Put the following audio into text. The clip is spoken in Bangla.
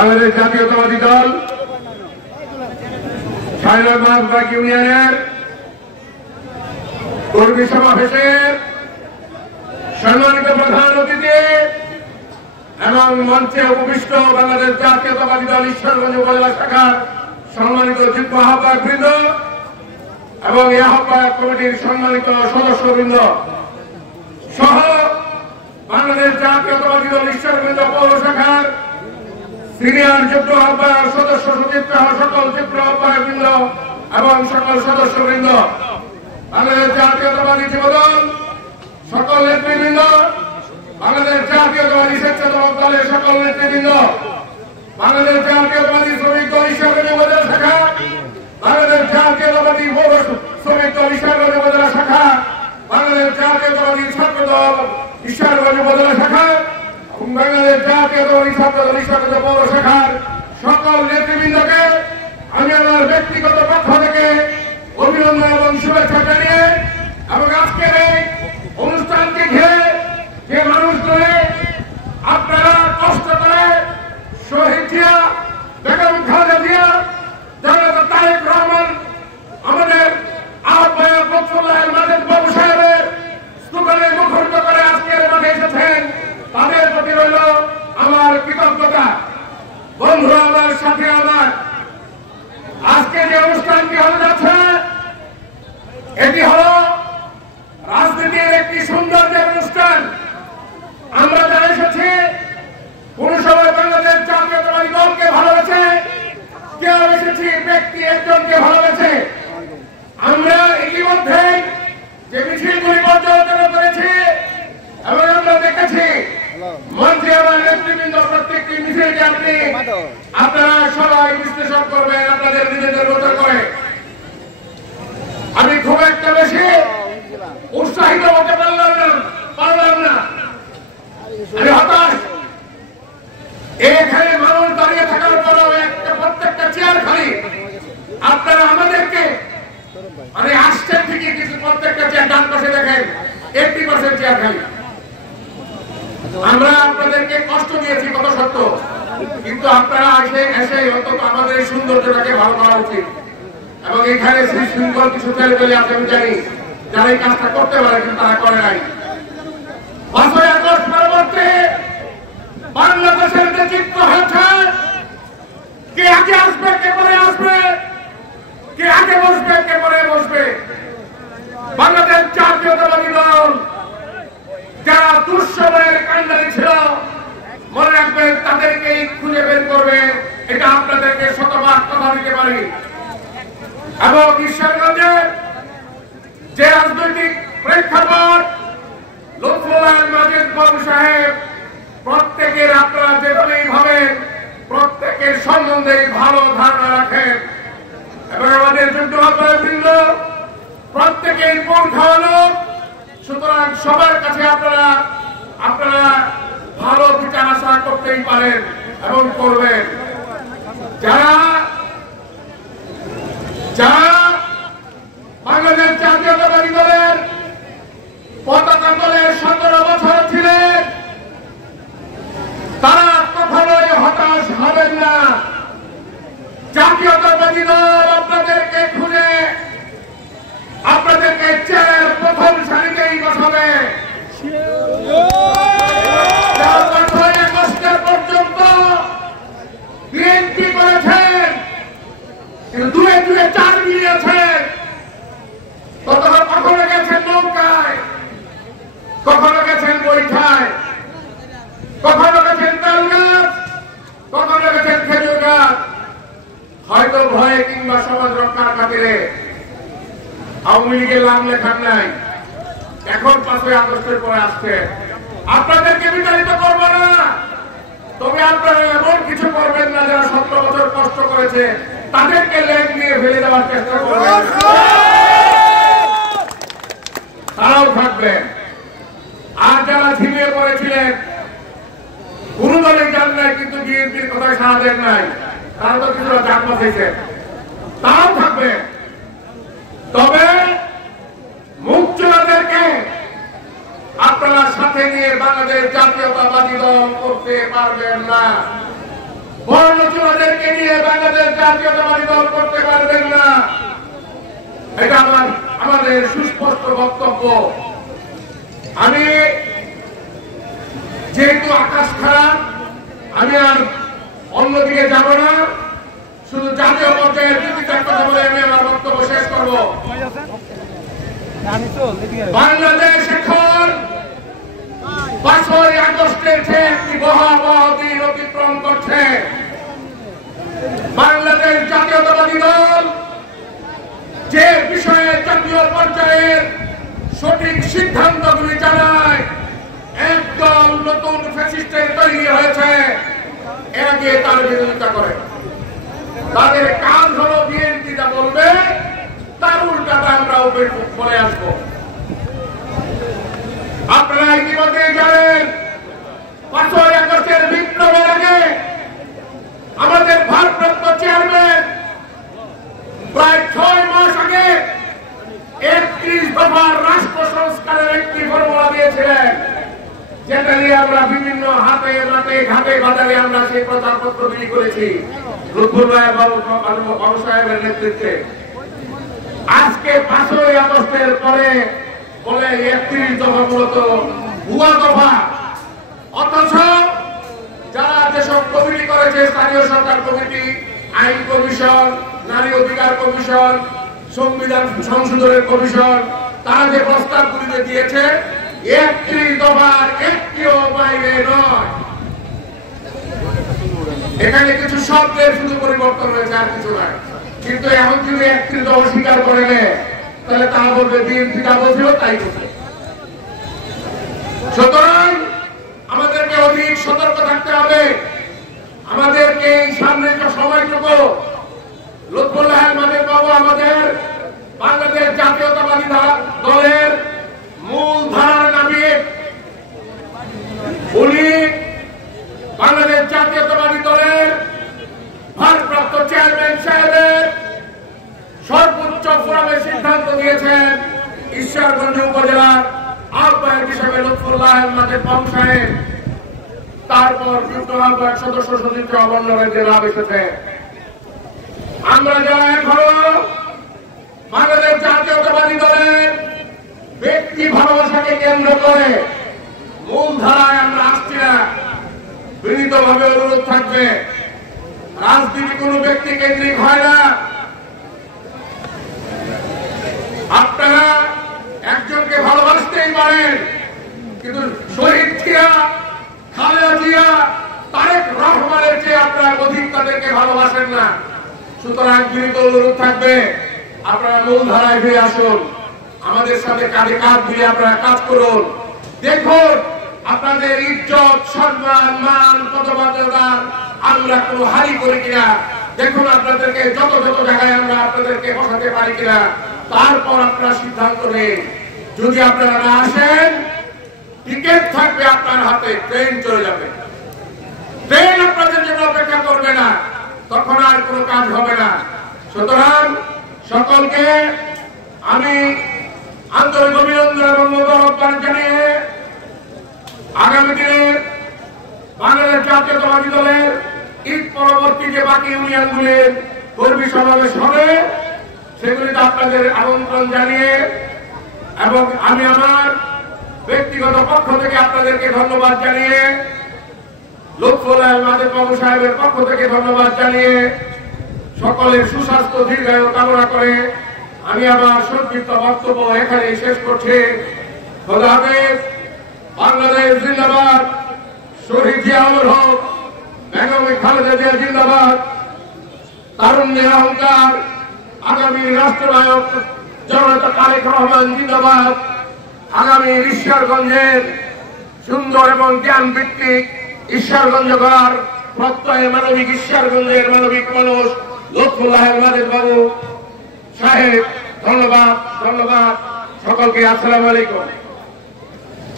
বাংলাদেশ জাতীয়তাবাদী দল সায়নবাগ ইউনিয়নের কর্মী সমাবেশের সম্মানিত প্রধান অতিথি এবং মঞ্চে উপবিষ্ট বাংলাদেশ জাতীয়তাবাদী দল ঈশ্বরগঞ্জ উপজেলা শাখার সম্মানিত যুগ্ম আহ্বায়ক বৃন্দ এবং এই আহ্বায়ক কমিটির সম্মানিত সদস্যবৃন্দ সহ বাংলাদেশ জাতীয়তাবাদী দল ঈশ্বরগঞ্জ পৌর শাখার সিনিয়র যুগ্ম আহ্বায়ক সদস্য সচিব সহ সকল যুগ্ম আহ্বায়ক বৃন্দ এবং সকল সদস্যবৃন্দ, বাংলাদেশ জাতীয়তাবাদী যুবদল সকল নেতৃবৃন্দ, বাংলাদেশ জাতীয়তাবাদী স্বেচ্ছাসেবক দলের সকল নেতৃবৃন্দ, বাংলাদেশ জাতীয়তাবাদী শ্রমিক দল ঈশ্বরগঞ্জ উপজেলা শাখা, বাংলাদেশ জাতীয়তাবাদী পৌর শ্রমিক দল ঈশ্বরগঞ্জ উপজেলা শাখা, বাংলাদেশ জাতীয়তাবাদী ছাত্র দল ঈশ্বরগঞ্জ উপজেলা শাখা, বাংলাদেশ জাতীয়তাবাদী ছাত্র দল ঈশ্বরগঞ্জ পৌর শাখার সকল নেতৃবৃন্দকে আমি আমার ব্যক্তিগত পক্ষ থেকে অভিনন্দন এবং শুভেচ্ছা জানিয়ে এবং আজকের এই অনুষ্ঠানকে ঘিরে যে মানুষগুলো আপনারা কষ্ট করে শহীদ জিয়া, বেগম খালেদা জিয়া, জননেতা তারেক রহমান, আমাদের আহ্বায়ক লুৎফুল্লাহ মাজেদ বাবু সাহেবের স্তূপে মুখরিত করে আজকের মাঠে এসেছেন, তাদের প্রতি রইল আমার কৃতজ্ঞতা। বন্ধুরা, আমার সাথে আমার আজকে যে অনুষ্ঠানটি হতে যাচ্ছে এটি হল রাজনীতির একটি সুন্দর যে অনুষ্ঠান। আমরা যারা এসেছি কোন সময় বাংলাদেশ জাতীয়তাবাদী দলকে ভালোবেসে, কেউ এসেছি ব্যক্তি একজনকে ভালোবেসে। আমরা ইতিমধ্যে যে মিছিলগুলি পর্যালোচনা করেছি এবং আমরা দেখেছি মঞ্চে আমার নেতৃবৃন্দ প্রত্যেকটি মিছিলকে আপনারা সবাই বিশ্লেষণ করবেন আপনাদের নিজেদের মতো করে। আমি খুব একটা বেশি উৎসাহিত হতে পারলাম না, আমি হতাশ। এখানে মানুষ দাঁড়িয়ে থাকার পরও একটা প্রত্যেকটা চেয়ার খালি। আপনারা আমাদেরকে মানে আসছেন ঠিকই, কিন্তু প্রত্যেকটা চেয়ার ডান পাশে দেখেন 80% চেয়ার খালি। আমরা আপনাদেরকে কষ্ট দিয়েছি কত সত্য, কিন্তু আপনারা এসে অন্তত আমাদের এই সৌন্দর্যটাকে ভালো করা উচিত। এবং এখানে শৃঙ্খল কিছু ছেলে আছে, আমি জানি যারা এই কাজটা করতে পারে কিন্তু তারা করে নাই। 5ই আগস্ট পরবর্তী বাংলাদেশের যে চিত্র হয়েছে, কে আগে আসবে, কে পরে আসবে, কে আগে বসবে, কে পরে বসবে, বাংলাদেশ জাতীয়তাবাদী দল যারা দুঃসময়ের কান্ডারি ছিল মনে রাখবেন তাদেরকেই খুঁজে বের করবে, এটা আপনাদেরকে শতভাগ কথা দিতে পারি। এবং ঈশ্বরগঞ্জের যে রাজনৈতিক প্রেক্ষাপট, লুৎফুল্লাহ মাজেদ বাবু সাহেব প্রত্যেকের আপনারা যেভাবেই ভাবেন প্রত্যেকের সম্বন্ধে ভালো ধারণা রাখেন এবং আমাদের যুদ্ধ বৃন্দ প্রত্যেকের কোন খাওয়ানো। সুতরাং সবার কাছে আপনারা ভালো বিচার আশা করতেই পারেন এবং করবেন। যারা বাংলাদেশ জাতীয়তাবাদী দলের পতাকা দলের 17 বছর ছিলেন, তারা কখনোই হতাশ হবেন না। জাতীয়তাবাদী দল আপনাদেরকে খুঁজে আপনাদেরকে চেয়ারের প্রথম সারিতেই বসাবে। 5ই আগস্টের পর্যন্ত বিএনপি করেছেন, দূরে দূরে 4 মিলিয়েছেন। কখনো গেছেন নৌকায়, কখনো গেছেন বৈঠায়, কখনো গেছেন তাল গাছ, কখনো গেছেন খেজুর গাছ। হয়তো ভয়ে কিংবা সমাজ রক্ষার খাতিরে আওয়ামী লীগের নাম লেখার নাই। এখন 5ই আগস্টের পরে আসছে, আপনাদেরকে বিতাড়িত করবো না, তবে আপনারা এমন কিছু করবেন না যারা 17 বছর কষ্ট করেছে তাদেরকে লেগ নিয়ে ফেলে দেওয়ার চেষ্টা করবেন, তারাও থাকবেন। আর যারা ঝিমিয়ে পড়েছিলেন, কোন দলে যান নাই কিন্তু বিএনপির কথায় সাড়া দেন নাই, তারা তো কিছুটা জান বাঁচাইছে, তারাও থাকবে। তবে মুক্তিযোদ্ধাদেরকে আপনারা সাথে নিয়ে বাংলাদেশ জাতীয়তাবাদী দল করতে পারবেন না। বর্ণ জাতীয়তাবাদী দল করতে পারবেন না, এটা আমাদের সুস্পষ্ট বক্তব্য। আমি যেহেতু আকাশ খারাপ, আমি আর অন্যদিকে যাব না, শুধু জাতীয় পর্যায়ের ভিত্তিতে কথা বলে আমি আমার বক্তব্য শেষ করব। বাংলাদেশ এখন 5ই আগস্টের চেয়ে একটি ভয়াবহ দিন অতিক্রম করছে। বাংলাদেশ জাতীয়তাবাদী দল যে বিষয়ে জাতীয় পর্যায়ের সঠিক সিদ্ধান্তগুলি জানায়, একদল নতুন ফ্যাসিস্টের তৈরি হয়েছে, এরা গিয়ে তার বিরোধিতা করে। তাদের কাজ হলো বিএনপি যা বলবে তার উল্টাটা আমরা বলে আসবো। আপনারা ইতিমধ্যে জানেন 5ই আগস্টের বিপ্লবের আগে আমাদের ভারপ্রাপ্ত চেয়ারম্যান প্রায় 6 মাস আগে 31 দফার রাষ্ট্র সংস্কারের একটি ফর্মুলা দিয়েছিলেন, যেটা নিয়ে আমরা বিভিন্ন হাতে নাতে ঘাটে বাজারে আমরা সেই প্রচারপত্র বিলি করেছি লুৎফুর বাবু সাহেবের নেতৃত্বে। আজকে 5ই আগস্টের পরে বলে 31 দফা মূলত ভুয়া দফা, অথচ যারা যেসব কমিটি করেছে, স্থানীয় সরকার কমিটি, আইন কমিশন, নারী অধিকার কমিশন, সংবিধান সংশোধনের কমিশন, তারা যে প্রস্তাবগুলিতে দিয়েছে 31 দফার একটিও বাইরে নয়। এখানে কিছু শব্দের শুধু পরিবর্তন হয়েছে, আর কিছু নয়। কিন্তু এখন যদি 31 দফা স্বীকার করে নেয়, তাহলে তারা বলবে বিএনপি যা বলছিল তাই করছে। সুতরাং আমাদেরকে অধিক সতর্ক থাকতে হবে। আমাদেরকে এই সামনের সময়টুকু লুৎফুল্লাহ মাহমুদ বাবু আমাদের বাংলাদেশ জাতীয়তাবাদী দলের মূল ধারার নাবিক, উনি বাংলাদেশ জাতীয়তাবাদী দলের ভারপ্রাপ্ত চেয়ারম্যান সাহেবের সর্বোচ্চ ফোরামে সিদ্ধান্ত দিয়েছেন ঈশ্বরগঞ্জ উপজেলার আহ্বায়ক হিসেবে লুৎফুল্লাহ মাহমুদ বাবু সাহেব, তারপর যুক্ত আহ্বায়ক সদস্য সচিব অবর্ণের যে লাভ এসেছে। আমরা যারা এখনো বাংলাদেশ জাতীয়তাবাদী দলের ব্যক্তি ভালোবাসাকে কেন্দ্র করে মূল ধারায় আমরা আসছি না, বিনীতভাবে অনুরোধ থাকবে, রাজনীতি কোনো ব্যক্তি কেন্দ্রিক হয় না। আপনারা একজনকে ভালোবাসতেই পারেন, কিন্তু শহীদ জিয়া, খালেদা জিয়া, তারেক রহমানের চেয়ে আপনারা অধিক তাদেরকে ভালোবাসেন না। সুতরাং বিনীত অনুরোধ থাকবে, আপনারা মূল ধারায় ফিরে আসুন, আমাদের সাথে কাঁধে কাঁধ দিয়ে আপনারা কাজ করুন। দেখুন আপনাদের ইজ্জত, সম্মান, মান, পদমর্যাদা আমরা কোনো হারি করি কিনা। দেখুন আপনাদেরকে যত জায়গায় আমরা আপনাদেরকে বসাতে পারি কিনা। তারপর আপনারা সিদ্ধান্ত নেন। যদি আপনারা না আসেন, টিকিট থাকবে আপনার হাতে, ট্রেন চলে যাবে, ট্রেন আপনাদের জন্য অপেক্ষা করবে না, তখন আর কোনো কাজ হবে না। সুতরাং সকলকে আমি আন্তরিক অভিনন্দন এবং মোবারকবাদ জানিয়ে আগামী দিনে বাংলাদেশ জাতীয়তাবাদী দলের ঈদ পরবর্তী যে বাকি ইউনিয়নগুলির কর্মী সমাবেশ হবে, সেগুলিতে আপনাদের আমন্ত্রণ জানিয়ে এবং আমি আমার ব্যক্তিগত পক্ষ থেকে আপনাদেরকে ধন্যবাদ জানিয়ে, লুৎফুল্লাহ মাহমুদ বাবু সাহেবের পক্ষ থেকে ধন্যবাদ জানিয়ে, সকলের সুস্বাস্থ্য দীর্ঘায়ু কামনা করে আমি আমার সংক্ষিপ্ত বক্তব্য এখানে শেষ করছি। খোদা হাফেজ। বাংলাদেশ জিন্দাবাদ। শহীদ জিয়াউল হক, বেগম খালেদা জিয়া জিন্দাবাদ। তারুণ্যের অহংকার আগামী রাষ্ট্রনায়ক জননেতা তারেক রহমান জিন্দাবাদ। আগামী ঈশ্বরগঞ্জের সুন্দর এবং জ্ঞান ভিত্তিক ঈশ্বরগঞ্জ গড়ার প্রত্যয়ে মানবিক ঈশ্বরগঞ্জের মানবিক মানুষ লুৎফুল্লাহ মাহমুদ বাবু সাহেব। ধন্যবাদ সকলকে। আসসালামু আলাইকুম।